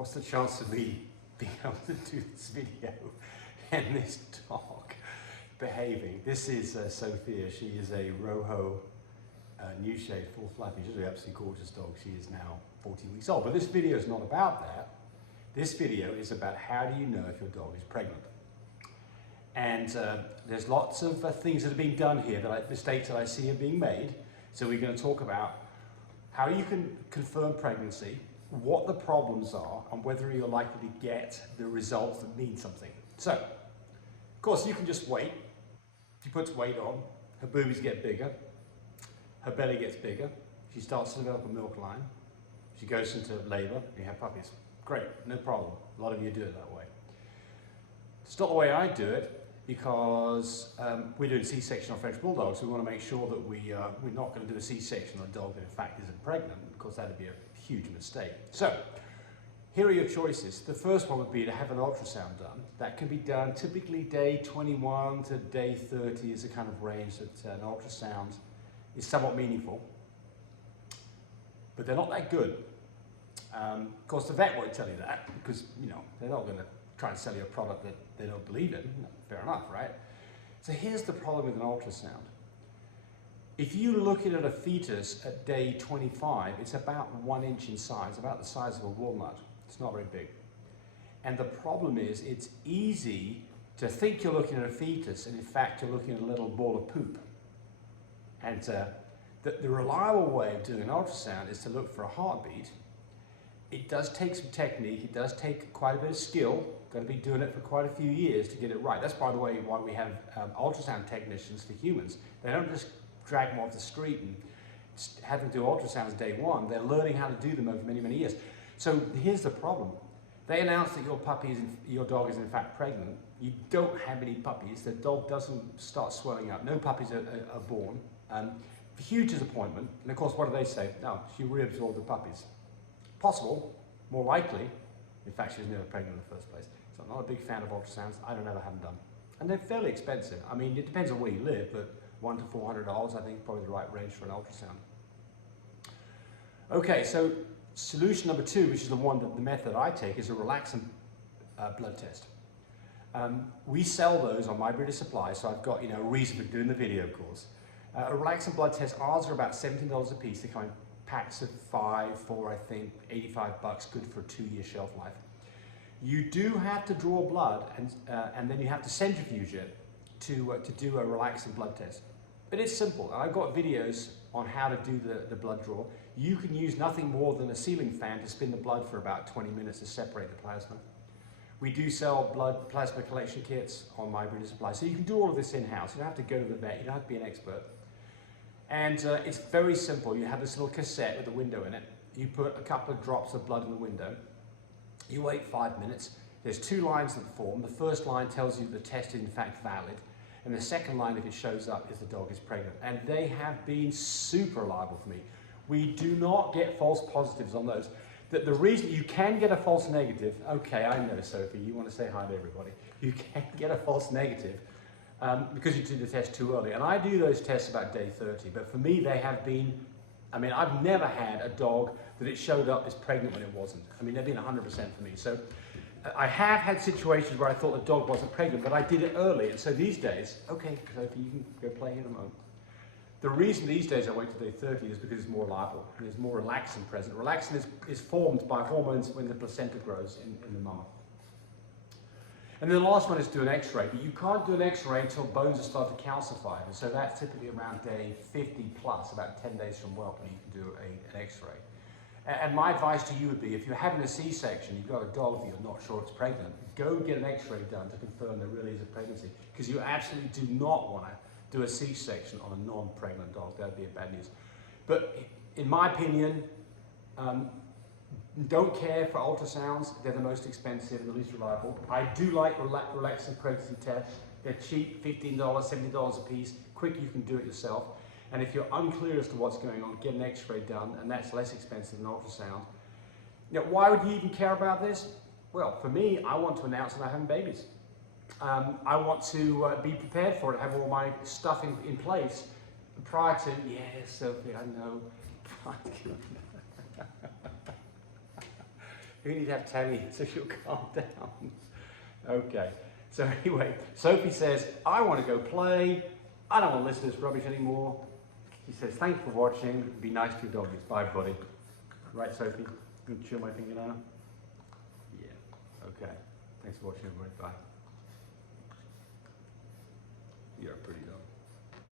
what's the chance of me being able to do this video and this dog behaving? This is Sophia. She is a Rojo new shade, full fluffy. She's an absolutely gorgeous dog. She is now 14 weeks old. But this video is not about that. This video is about how do you know if your dog is pregnant. And there's lots of things that are being done here, mistakes that I see are being made. So we're going to talk about how you can confirm pregnancy, what the problems are, and whether you're likely to get the results that mean something. So, of course, you can just wait. She puts weight on, her boobies get bigger, her belly gets bigger, she starts to develop a milk line, she goes into labor, and you have puppies. Great, no problem. A lot of you do it that way. It's not the way I do it, because we're doing C-section on French Bulldogs, so we want to make sure that we're not going to do a C-section on a dog that in fact isn't pregnant, because that would be a huge mistake. So, here are your choices. The first one would be to have an ultrasound done. That can be done typically day 21 to day 30 is the kind of range that an ultrasound is somewhat meaningful. But they're not that good. Of course, the vet won't tell you that, because they're not going to try and sell you a product that they don't believe in. Fair enough, right? So here's the problem with an ultrasound. If you're looking at a fetus at day 25, it's about 1 inch in size, about the size of a walnut. It's not very big. And the problem is, it's easy to think you're looking at a fetus, and in fact you're looking at a little ball of poop. And the reliable way of doing an ultrasound is to look for a heartbeat. It does take some technique, it does take quite a bit of skill. Got to be doing it for quite a few years to get it right. That's, by the way, why we have ultrasound technicians for humans. They don't just drag them off the street and have them do ultrasounds day one. They're learning how to do them over many, many years. So here's the problem. They announce that your dog is in fact pregnant. You don't have any puppies. The dog doesn't start swelling up. No puppies are born. Huge disappointment. And of course, what do they say? No, she reabsorbed the puppies. Possible, more likely. In fact, she was never pregnant in the first place. So I'm not a big fan of ultrasounds. I don't ever have them done. And they're fairly expensive. I mean, it depends on where you live, but $100 to $400, I think, is probably the right range for an ultrasound. Okay, so solution number 2, which is the method I take, is a relaxant blood test. We sell those on My Breeder Supply, so I've got a reason for doing the video, of course. A relaxant blood test, ours are about $17 a piece. They come in packs of 5 for, I think, $85, good for a 2-year shelf life. You do have to draw blood, and then you have to centrifuge it to do a relaxant blood test. But it's simple. I've got videos on how to do the blood draw. You can use nothing more than a ceiling fan to spin the blood for about 20 minutes to separate the plasma. We do sell blood plasma collection kits on My Breeder Supply, so you can do all of this in-house. You don't have to go to the vet. You don't have to be an expert. And it's very simple. You have this little cassette with a window in it. You put a couple of drops of blood in the window. You wait 5 minutes. There's 2 lines that form. The first line tells you the test is in fact valid. And the second line, if it shows up, is the dog is pregnant. And they have been super reliable for me. We do not get false positives on those. The reason you can get a false negative, okay, I know, Sophie, you want to say hi to everybody. You can get a false negative because you did the test too early. And I do those tests about day 30, but for me they have been, I've never had a dog that it showed up as pregnant when it wasn't. They've been 100% for me. So I have had situations where I thought the dog wasn't pregnant, but I did it early. And so these days, okay, Sophie, you can go play in a moment. The reason these days I wait to day 30 is because it's more reliable. There's more relaxin present. Relaxin is formed by hormones when the placenta grows in the mama. And then the last one is do an x-ray, but you can't do an x-ray until bones are starting to calcify. And so that's typically around day 50 plus, about 10 days from whelp, when you can do an x-ray. And my advice to you would be, if you're having a C-section, you've got a dog that you're not sure it's pregnant, go get an x-ray done to confirm there really is a pregnancy. Because you absolutely do not want to do a C-section on a non-pregnant dog. That would be a bad news. But in my opinion, don't care for ultrasounds. They're the most expensive, the least reliable. I do like relaxing pregnancy tests. They're cheap, $15, $70 a piece. Quick, you can do it yourself. And if you're unclear as to what's going on, get an x-ray done, and that's less expensive than ultrasound. Why would you even care about this? Well, for me, I want to announce that I'm having babies. I want to be prepared for it, have all my stuff in place prior to, yes, Sophie, I know. You need to have Terry so she'll calm down. Okay. So anyway, Sophie says, I want to go play. I don't want to listen to this rubbish anymore. She says, thanks for watching. Be nice to your doggies. Bye, buddy. Right, Sophie? You can chew my finger now? Yeah. Okay. Thanks for watching, everybody. Bye. You're a pretty dog.